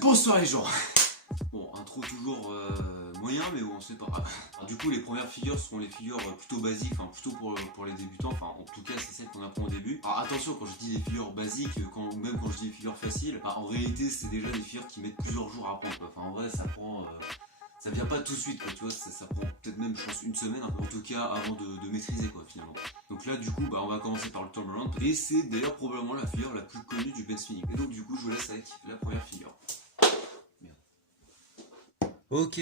Bonsoir les gens. Bon, intro toujours moyen, mais bon, c'est pas grave. Alors, du coup, les premières figures seront les figures plutôt basiques, enfin plutôt pour les débutants, enfin en tout cas c'est celles qu'on apprend au début. Alors attention, quand je dis les figures basiques, même quand je dis les figures faciles, bah, en réalité c'est déjà des figures qui mettent plusieurs jours à apprendre, quoi. Enfin en vrai ça prend... ça vient pas tout de suite, quoi, tu vois, ça prend peut-être même, je pense, une semaine, hein, en tout cas, avant de maîtriser, quoi, finalement. Donc là, du coup, bah, on va commencer par le turnaround, et c'est d'ailleurs probablement la figure la plus connue du pen spinning. Et donc, du coup, je vous laisse avec la première figure. Merde. Ok,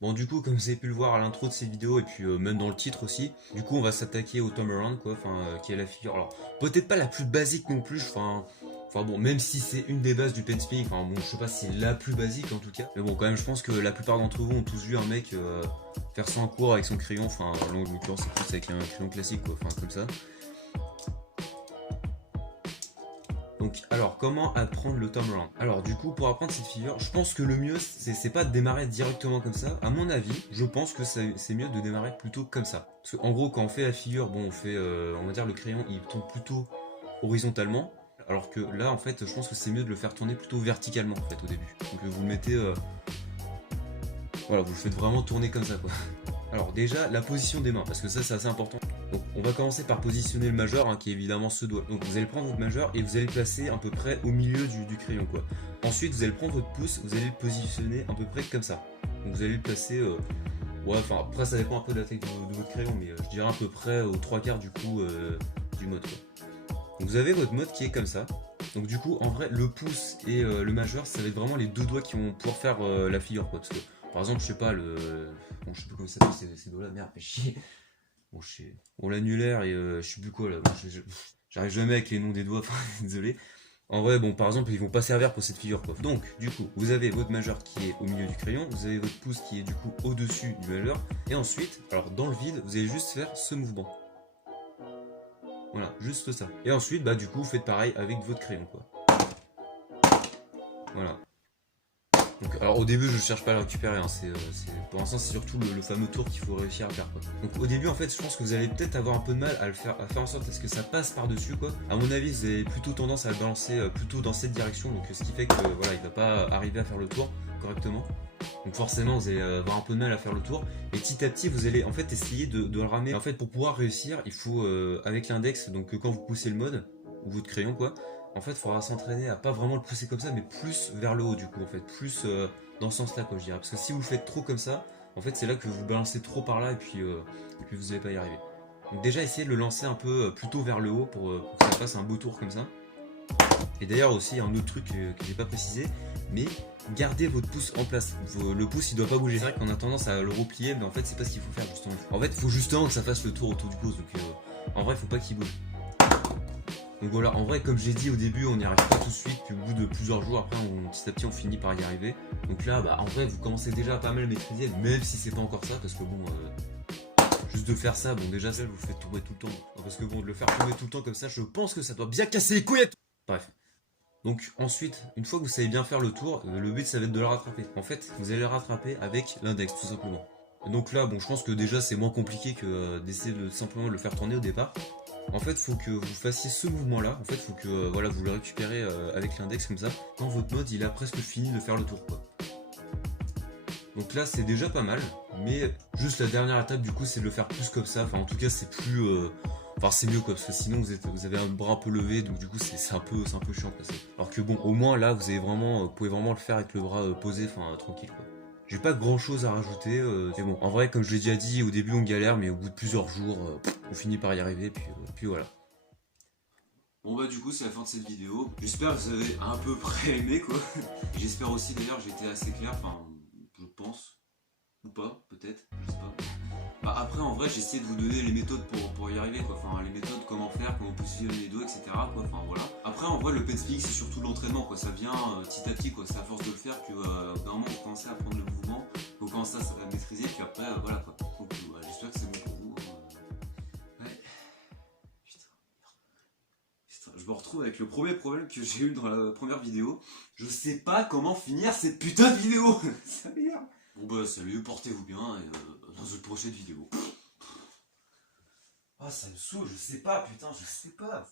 bon, du coup, comme vous avez pu le voir à l'intro de ces vidéos et puis même dans le titre aussi, du coup, on va s'attaquer au turnaround, quoi, enfin, qui est la figure. Alors, peut-être pas la plus basique non plus, enfin bon, même si c'est une des bases du pen spinning, enfin bon, je sais pas si c'est la plus basique en tout cas, mais bon, quand même, je pense que la plupart d'entre vous ont tous vu un mec faire ça en cours avec son crayon, enfin, là, en l'occurrence, c'est plus avec un crayon classique, quoi, enfin, comme ça. Donc, alors, comment apprendre le turnaround? Alors, du coup, pour apprendre cette figure, je pense que le mieux, c'est pas de démarrer directement comme ça. À mon avis, je pense que c'est mieux de démarrer plutôt comme ça. Parce qu'en gros, quand on fait la figure, bon, on fait, on va dire, le crayon, il tombe plutôt horizontalement. Alors que là, en fait, je pense que c'est mieux de le faire tourner plutôt verticalement, en fait, au début. Donc, vous le mettez, voilà, vous le faites vraiment tourner comme ça, quoi. Alors déjà, la position des mains, parce que ça c'est assez important. Donc on va commencer par positionner le majeur, hein, qui est évidemment ce doigt. Donc vous allez prendre votre majeur et vous allez le placer à peu près au milieu du crayon, quoi. Ensuite vous allez prendre votre pouce, vous allez le positionner à peu près comme ça. Donc vous allez le placer, ouais, enfin après ça dépend un peu de la taille de votre crayon, mais je dirais à peu près aux trois quarts du coup du mode, quoi. Donc vous avez votre mode qui est comme ça. Donc du coup, en vrai, le pouce et le majeur, ça va être vraiment les deux doigts qui vont pouvoir faire la figure, quoi. Parce que, par exemple, je sais pas, bon, je sais plus comment ça s'appelle ces doigts-là, merde, fait chier. Bon, je sais... Bon, l'annulaire et je sais plus quoi, là. Bon, j'arrive jamais avec les noms des doigts, enfin, désolé. En vrai, bon, par exemple, ils vont pas servir pour cette figure, quoi. Donc, du coup, vous avez votre majeur qui est au milieu du crayon, vous avez votre pouce qui est du coup au-dessus du majeur, et ensuite, alors dans le vide, vous allez juste faire ce mouvement. Voilà, juste ça. Et ensuite, bah du coup, vous faites pareil avec votre crayon, quoi. Voilà. Donc, alors au début, je cherche pas à le récupérer, hein. Pour l'instant, c'est surtout le fameux tour qu'il faut réussir à faire, quoi. Donc au début, en fait, je pense que vous allez peut-être avoir un peu de mal à faire en sorte à ce que ça passe par-dessus, quoi. À mon avis, vous avez plutôt tendance à le balancer plutôt dans cette direction, donc ce qui fait que voilà, il va pas arriver à faire le tour correctement. Donc forcément, vous allez avoir un peu de mal à faire le tour. Et petit à petit, vous allez en fait essayer de le ramener. En fait, pour pouvoir réussir, il faut avec l'index, donc quand vous poussez le mode ou votre crayon, quoi. En fait, il faudra s'entraîner à pas vraiment le pousser comme ça, mais plus vers le haut du coup, en fait, plus dans ce sens-là, quoi, je dirais. Parce que si vous le faites trop comme ça, en fait, c'est là que vous balancez trop par là et puis vous n'allez pas y arriver. Donc déjà, essayez de le lancer un peu plutôt vers le haut pour que ça fasse un beau tour comme ça. Et d'ailleurs aussi, un autre truc que j'ai pas précisé, mais gardez votre pouce en place. Le pouce il doit pas bouger. C'est vrai qu'on a tendance à le replier, mais en fait c'est pas ce qu'il faut faire justement. En fait, il faut justement que ça fasse le tour autour du pouce. Donc en vrai, il faut pas qu'il bouge. Donc voilà, en vrai, comme j'ai dit au début, on n'y arrive pas tout de suite, puis au bout de plusieurs jours, après, petit à petit, on finit par y arriver. Donc là, bah, en vrai, vous commencez déjà à pas mal maîtriser, même si c'est pas encore ça, parce que bon, juste de faire ça, bon, déjà, ça, vous le faites tomber tout le temps. Parce que bon, de le faire tomber tout le temps comme ça, je pense que ça doit bien casser les couilles à tout. Bref. Donc ensuite, une fois que vous savez bien faire le tour, le but ça va être de le rattraper. En fait, vous allez le rattraper avec l'index tout simplement. Et donc là, bon, je pense que déjà c'est moins compliqué que d'essayer de simplement le faire tourner au départ. En fait, il faut que vous fassiez ce mouvement-là. En fait, il faut que voilà, vous le récupérez avec l'index comme ça. Quand votre mode il a presque fini de faire le tour, quoi. Donc là, c'est déjà pas mal, mais juste la dernière étape du coup, c'est de le faire plus comme ça. Enfin, en tout cas, c'est plus enfin, c'est mieux quoi, parce que sinon vous avez un bras un peu levé, donc du coup c'est un peu chiant quoi. Alors que bon, au moins là vous avez vraiment, vous pouvez vraiment le faire avec le bras posé, enfin tranquille quoi. J'ai pas grand chose à rajouter, mais bon, en vrai comme je l'ai déjà dit, au début on galère, mais au bout de plusieurs jours, on finit par y arriver, puis voilà. Bon bah du coup c'est la fin de cette vidéo. J'espère que vous avez à peu près aimé, quoi. J'espère aussi d'ailleurs j'ai été assez clair, enfin je pense. Ou pas, peut-être, je sais pas. Bah après en vrai j'ai essayé de vous donner les méthodes pour y arriver, quoi. Enfin les méthodes, comment faire, comment positionner les doigts, etc., quoi. Enfin voilà. Après en vrai le pen spinning c'est surtout de l'entraînement, quoi. Ça vient petit à petit, quoi. C'est à force de le faire que d'un moment vous commencez à prendre le mouvement, vous commencez à savoir maîtriser, puis après voilà quoi. Donc j'espère que c'est bon pour vous. Ouais. Putain. Putain, je me retrouve avec le premier problème que j'ai eu dans la première vidéo. Je sais pas comment finir cette putain de vidéo. Ça m'énerve. Bon bah salut, portez-vous bien et dans une prochaine vidéo. Ah ça me saoule, je sais pas putain, je sais pas.